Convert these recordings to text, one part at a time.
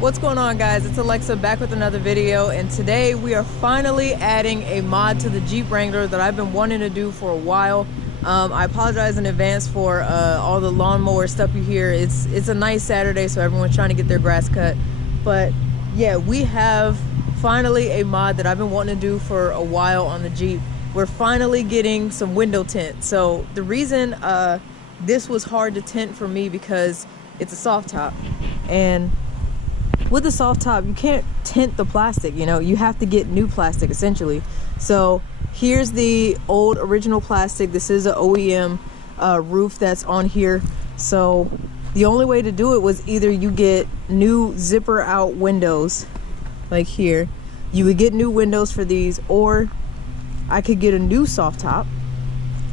What's going on, guys? It's Alexa back with another video, and today we are finally adding a mod to the Jeep Wrangler that I've been wanting to do for a while. I apologize in advance for all the lawnmower stuff you hear. It's a nice Saturday, so everyone's trying to get their grass cut. But yeah, we have finally a mod that I've been wanting to do for a while on the Jeep. We're finally getting some window tint. So the reason this was hard to tint for me because it's a soft top, and with a soft top you can't tint the plastic, you know, you have to get new plastic essentially. So here's the old original plastic. This is an OEM roof that's on here. So the only way to do it was either you get new zipper out windows like here, you would get new windows for these, or I could get a new soft top,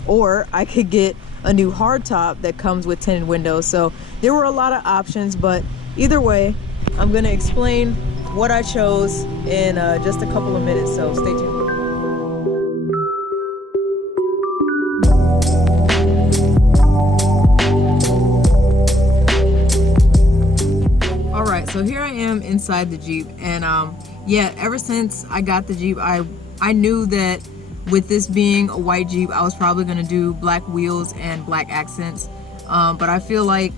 or I could get a new hard top that comes with tinted windows. So there were a lot of options, but either way I'm going to explain what I chose in just a couple of minutes, so stay tuned. Alright, so here I am inside the Jeep, and yeah, ever since I got the Jeep, I knew that with this being a white Jeep, I was probably going to do black wheels and black accents, but I feel like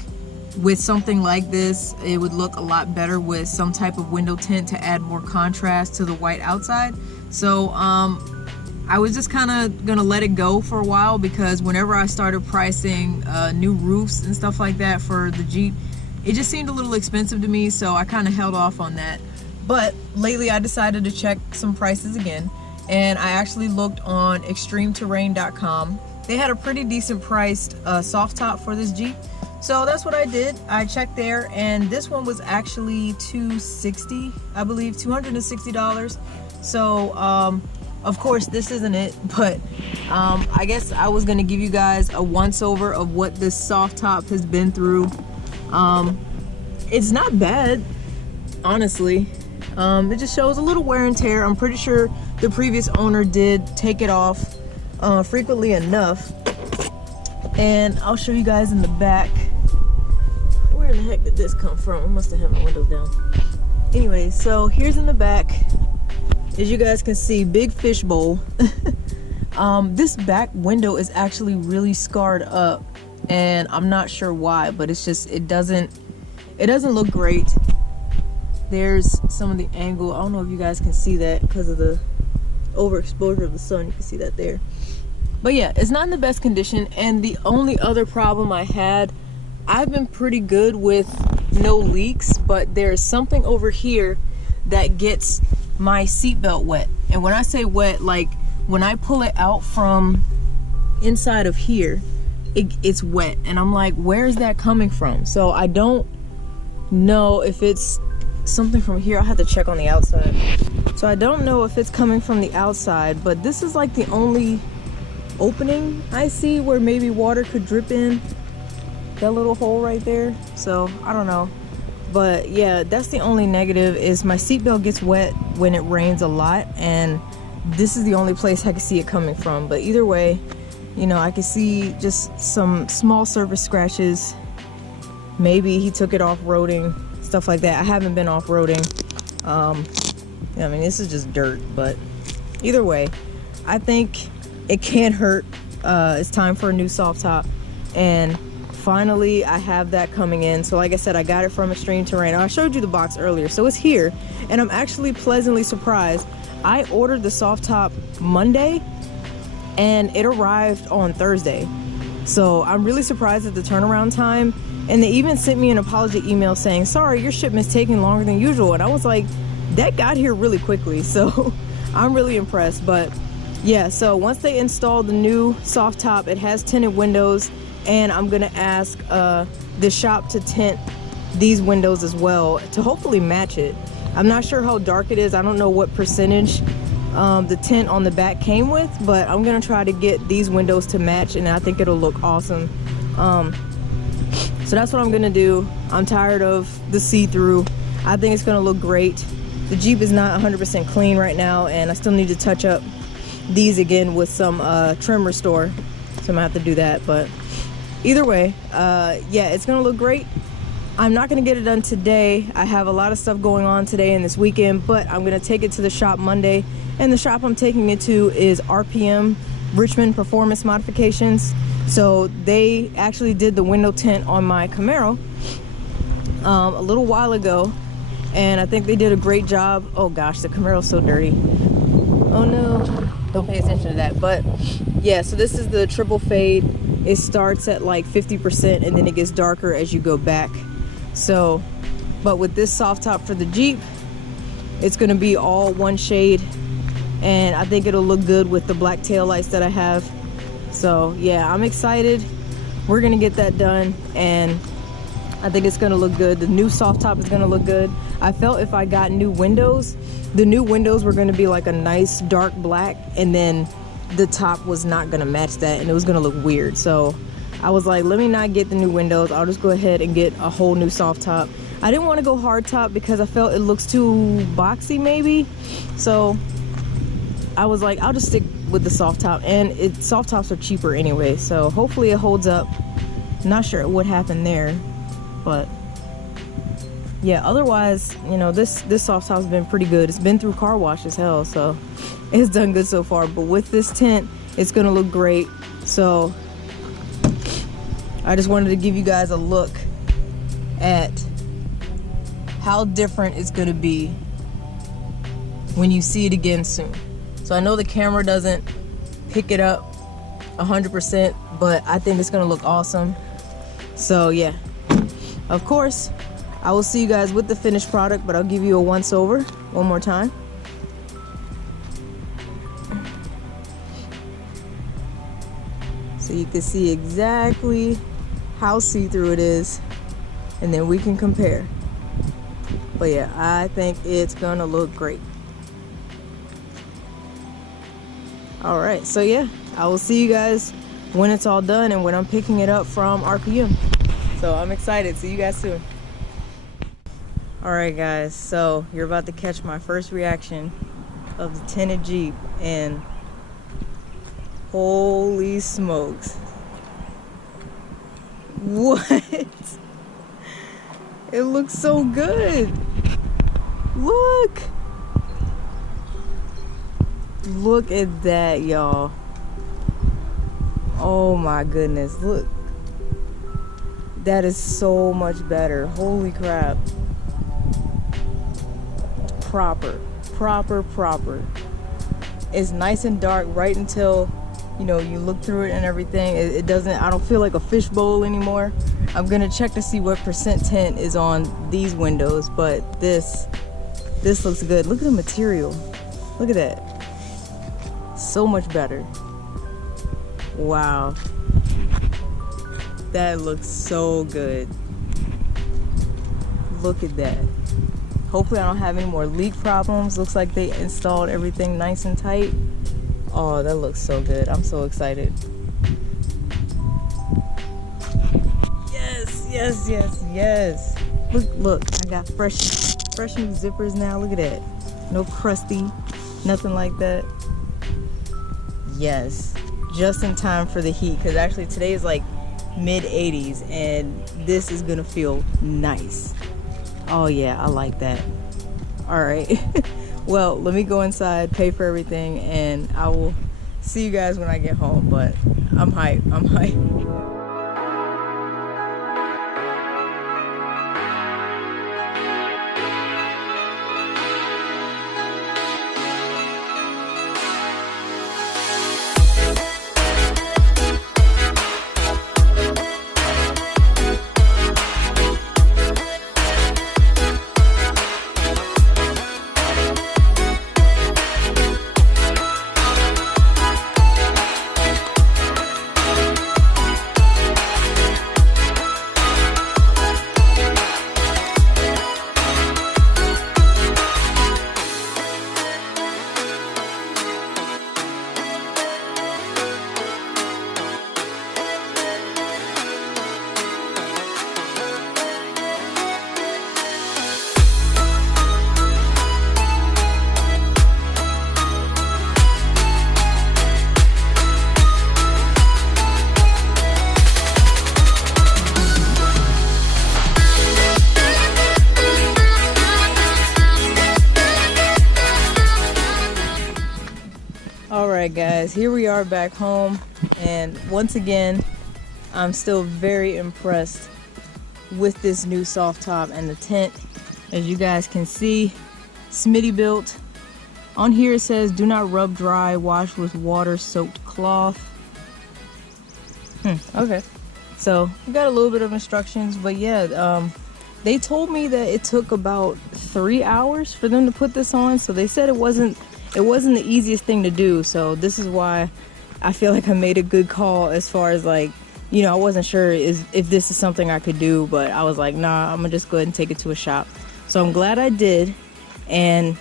with something like this, it would look a lot better with some type of window tint to add more contrast to the white outside. So I was just kind of gonna let it go for a while, because whenever I started pricing new roofs and stuff like that for the Jeep, it just seemed a little expensive to me, so I kind of held off on that. But lately I decided to check some prices again, and I actually looked on extremeterrain.com. They had a pretty decent priced soft top for this Jeep. So that's what I did. I checked there, and this one was actually $260, I believe, $260. So of course this isn't it, but I guess I was gonna give you guys a once over of what this soft top has been through. It's not bad, honestly. It just shows a little wear and tear. I'm pretty sure the previous owner did take it off frequently enough. And I'll show you guys in the back. Where in the heck did this come from? I must have had my windows down. Anyway, so here's in the back. As you guys can see, big fishbowl. This back window is actually really scarred up, and I'm not sure why, but it's just, it doesn't look great. There's some of the angle. I don't know if you guys can see that because of the overexposure of the sun. You can see that there. But yeah, it's not in the best condition. And the only other problem I had, I've been pretty good with no leaks, but there's something over here that gets my seatbelt wet. And when I say wet, like when I pull it out from inside of here, it's wet. And I'm like, where is that coming from? So I don't know if it's something from here. I'll have to check on the outside. So I don't know if it's coming from the outside, but this is like the only opening I see where maybe water could drip in. That little hole right there. So I don't know, but yeah, that's the only negative, is my seatbelt gets wet when it rains a lot, and this is the only place I can see it coming from. But either way, you know, I can see just some small surface scratches. Maybe he took it off-roading, stuff like that. I haven't been off-roading. I mean, this is just dirt, but either way, I think it can't hurt. It's time for a new soft top, and finally I have that coming in. So like I said, I got it from Extreme Terrain. I showed you the box earlier, so it's here, and I'm actually pleasantly surprised. I ordered the soft top Monday and it arrived on Thursday, so I'm really surprised at the turnaround time. And they even sent me an apology email saying, sorry, your shipment's taking longer than usual. And I was like, that got here really quickly. So I'm really impressed. But yeah, so once they install the new soft top, it has tinted windows, and I'm gonna ask the shop to tint these windows as well to hopefully match it. I'm not sure how dark it is. I don't know what percentage the tint on the back came with, but I'm gonna try to get these windows to match, and I think it'll look awesome. So that's what I'm gonna do. I'm tired of the see-through. I think it's gonna look great. The Jeep is not 100% clean right now, and I still need to touch up these again with some trim restore, so I'm gonna have to do that. But either way, yeah, it's gonna look great. I'm not going to get it done today. I have a lot of stuff going on today and this weekend, but I'm going to take it to the shop Monday. And the shop I'm taking it to is RPM, Richmond Performance Modifications. So they actually did the window tint on my Camaro a little while ago, and I think they did a great job. Oh gosh, the Camaro's so dirty. Oh no, don't pay attention to that. But yeah, so this is the triple fade. It starts at like 50% and then it gets darker as you go back. So, but with this soft top for the Jeep, it's gonna be all one shade, and I think it'll look good with the black tail lights that I have. So yeah, I'm excited. We're gonna get that done, and I think it's gonna look good. The new soft top is gonna look good. I felt if I got new windows, the new windows were gonna be like a nice dark black, and then the top was not gonna match that, and it was gonna look weird. So I was like, let me not get the new windows. I'll just go ahead and get a whole new soft top. I didn't want to go hard top because I felt it looks too boxy maybe. So I was like, I'll just stick with the soft top, and soft tops are cheaper anyway. So hopefully it holds up. Not sure what happened there, but yeah, otherwise, you know, this soft top's been pretty good. It's been through car wash as hell, so it's done good so far. But with this tint, it's gonna look great. So I just wanted to give you guys a look at how different it's gonna be when you see it again soon. So I know the camera doesn't pick it up 100%, but I think it's gonna look awesome. So yeah, of course, I will see you guys with the finished product, but I'll give you a once over one more time. So you can see exactly how see-through it is, and then we can compare. But yeah, I think it's gonna look great. All right, so yeah, I will see you guys when it's all done and when I'm picking it up from RPM. So I'm excited. See you guys soon. All right guys, so you're about to catch my first reaction of the tinted Jeep, and holy smokes. What? It looks so good. Look. Look at that, y'all. Oh my goodness, look. That is so much better. Holy crap. Proper. It's nice and dark right until, you know, you look through it and everything. It doesn't, I don't feel like a fishbowl anymore. I'm gonna check to see what percent tint is on these windows, but this looks good. Look at the material. Look at that. So much better. Wow. That looks so good. Look at that. Hopefully I don't have any more leak problems. Looks like they installed everything nice and tight. Oh, that looks so good. I'm so excited. Yes. Look, I got fresh new zippers now. Look at that. No crusty, nothing like that. Yes, just in time for the heat, because actually today is like mid 80s and this is gonna feel nice. Oh yeah, I like that. All right. Well, let me go inside, pay for everything, and I will see you guys when I get home. But I'm hyped. Alright guys, here we are back home, and once again I'm still very impressed with this new soft top and the tint. As you guys can see, Smitty built. On here it says do not rub dry, wash with water soaked cloth. Okay, so we got a little bit of instructions, but yeah, they told me that it took about 3 hours for them to put this on, so they said it wasn't the easiest thing to do. So this is why I feel like I made a good call, as far as like, you know, I wasn't sure if this is something I could do, but I was like, nah, I'm gonna just go ahead and take it to a shop. So I'm glad I did. And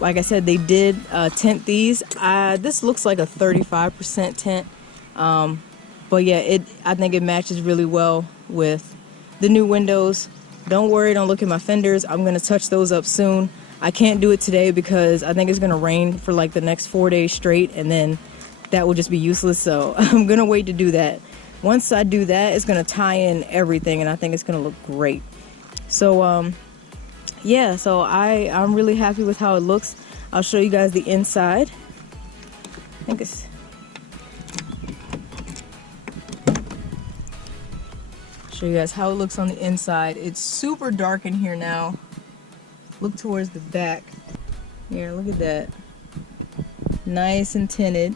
like I said, they did tint these. This looks like a 35% tint, but yeah, I think it matches really well with the new windows. Don't worry, don't look at my fenders. I'm gonna touch those up soon. I can't do it today because I think it's gonna rain for like the next 4 days straight, and then that will just be useless. So I'm gonna wait to do that. Once I do that, it's gonna tie in everything, and I think it's gonna look great. So yeah, so I'm really happy with how it looks. I'll show you guys the inside. I think it's show you guys how it looks on the inside. It's super dark in here now. Look towards the back. Here, look at that. Nice and tinted.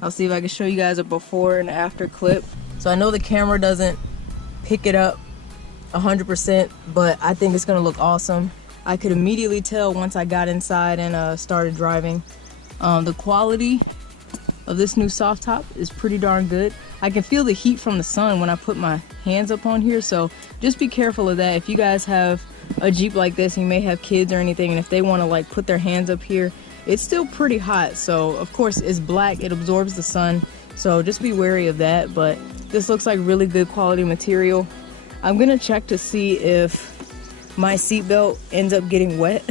I'll see if I can show you guys a before and after clip. So I know the camera doesn't pick it up 100%, but I think it's gonna look awesome. I could immediately tell once I got inside and started driving. The quality of this new soft top is pretty darn good. I can feel the heat from the sun when I put my hands up on here, so just be careful of that. If you guys have a Jeep like this, you may have kids or anything, and if they want to like put their hands up here, it's still pretty hot. So of course it's black, it absorbs the sun, so just be wary of that. But this looks like really good quality material. I'm gonna check to see if my seatbelt ends up getting wet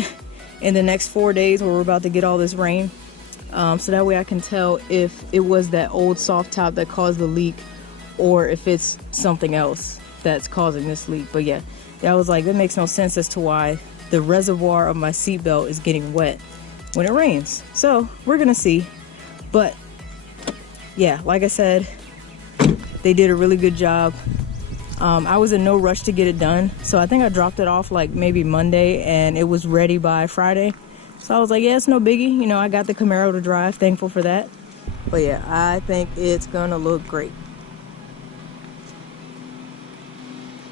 in the next 4 days where we're about to get all this rain, so that way I can tell if it was that old soft top that caused the leak or if it's something else that's causing this leak. But yeah, I was like, that makes no sense as to why the reservoir of my seatbelt is getting wet when it rains. So we're gonna see. But yeah, like I said, they did a really good job. I was in no rush to get it done, so I think I dropped it off like maybe Monday and it was ready by Friday. So I was like, yeah, it's no biggie, you know, I got the Camaro to drive, thankful for that. But yeah, I think it's gonna look great.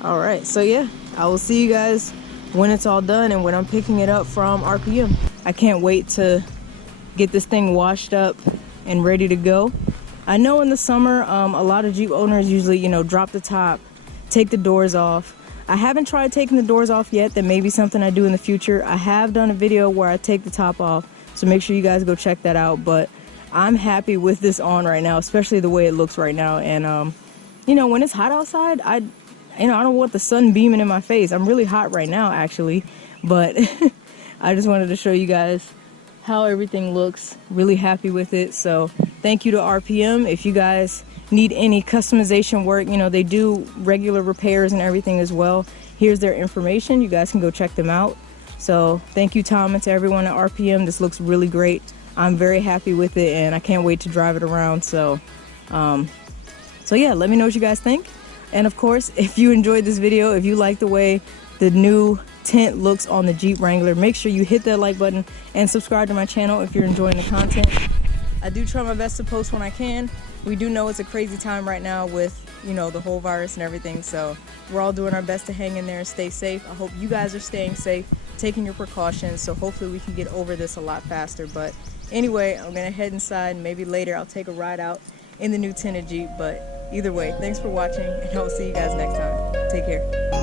All right, so yeah, I will see you guys when it's all done and when I'm picking it up from RPM. I can't wait to get this thing washed up and ready to go. I know in the summer, a lot of Jeep owners usually, you know, drop the top, take the doors off. I haven't tried taking the doors off yet. That may be something I do in the future. I have done a video where I take the top off, so make sure you guys go check that out. But I'm happy with this on right now, especially the way it looks right now. And you know, when it's hot outside, I don't want the sun beaming in my face. I'm really hot right now, actually, but I just wanted to show you guys how everything looks. Really happy with it. So thank you to RPM. If you guys need any customization work, you know, they do regular repairs and everything as well. Here's their information. You guys can go check them out. So thank you, Tom, and to everyone at RPM. This looks really great. I'm very happy with it, and I can't wait to drive it around. So yeah, let me know what you guys think. And of course, if you enjoyed this video, if you like the way the new tint looks on the Jeep Wrangler, make sure you hit that like button and subscribe to my channel if you're enjoying the content. I do try my best to post when I can. We do know it's a crazy time right now with, you know, the whole virus and everything, so we're all doing our best to hang in there and stay safe. I hope you guys are staying safe, taking your precautions, so hopefully we can get over this a lot faster. But anyway, I'm gonna head inside, and maybe later I'll take a ride out in the new tinted Jeep. But either way, thanks for watching, and I'll see you guys next time. Take care.